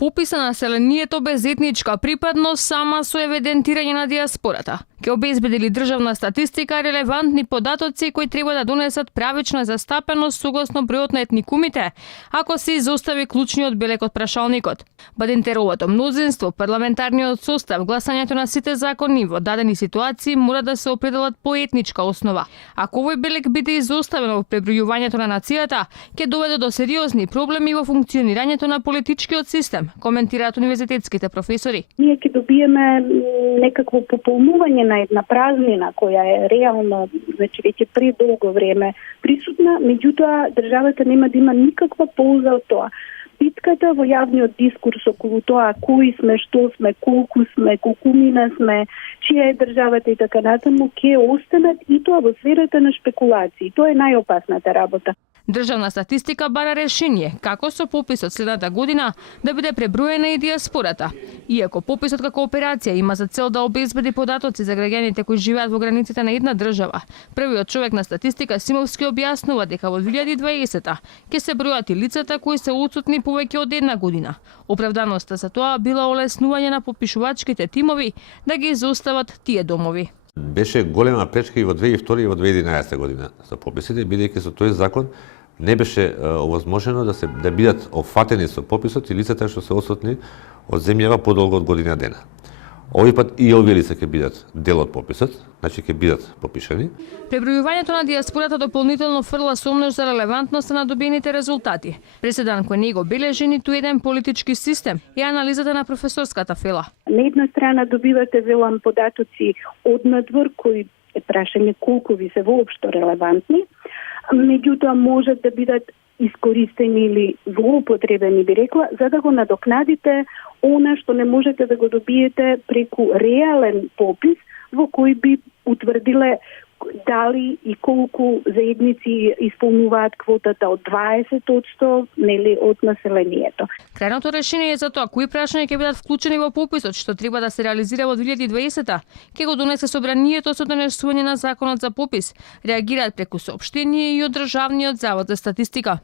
Пописа на населението без етничка припадност сама со евидентирање на диаспората ќе обезбеди ли државна статистика релевантни податоци кои треба да донесат правична застапеност согласно бројот на етникумите, ако се изостави клучниот белег од прашалникот. Бадентеровото мнозинство, парламентарниот состав, гласањето на сите закони во дадени ситуации мора да се определат по етничка основа. Ако овој белег биде изоставен во пребројувањето на нацијата, ќе доведе до сериозни проблеми во функционирањето на политичкиот систем, коментираат универзитетските професори. Ние ќе добиеме некакво пополнување на една празнина која е реално, значи веќе предолго време присутна, меѓутоа државата нема да има никаква полза од тоа. Битката во јавниот дискурс околу тоа кои сме, што сме, колку сме, колкумина сме, чија е државата и така натаму, ќе останат и тоа во сферата на шпекулации. Тоа е најопасната работа. Државна статистика бара решение како со пописот следната година да биде преброена и диаспората. Иако пописот како операција има за цел да обезбеди податоци за граѓаните кои живеат во границите на една држава, првиот човек на статистика Симовски објаснува дека во 2020 ќе се бројат и лицата кои се отсутни повеќе од една година. Оправданоста за тоа била олеснување на попишувачките тимови да ги изостават тие домови. Беше голема пречка и во 2002 и во 2011 година за пописите, бидејќи со тој закон не беше овозможено да бидат офатени со пописот и лицата што се отсутни од земјава подолго од година дена. Овој пат и овие лица ќе бидат дел од пописот, значи ќе бидат попишани. Пребројувањето на диаспората дополнително фрла сомнеш за релевантноста на добиените резултати. Преседан кој не го бележи ниту еден политички систем и анализата на професорската Фела. На една страна добивате велам податоци од надвор кои е прашање колку ви се воопшто релевантни, меѓутоа можат да бидат искористени или злоупотребени, би рекла, за да го надокнадите она што не можете да го добиете преку реален попис во кој би утврдиле дали и колку заедници исполнуваат квотата од 20% нели од населението. Крајното решение за тоа кои прашања ќе бидат вклучени во пописот што треба да се реализира во 2020 ќе го донесе собранието со донесување на законот за попис. Реагираат преку соопштение и од Државниот завод за статистика.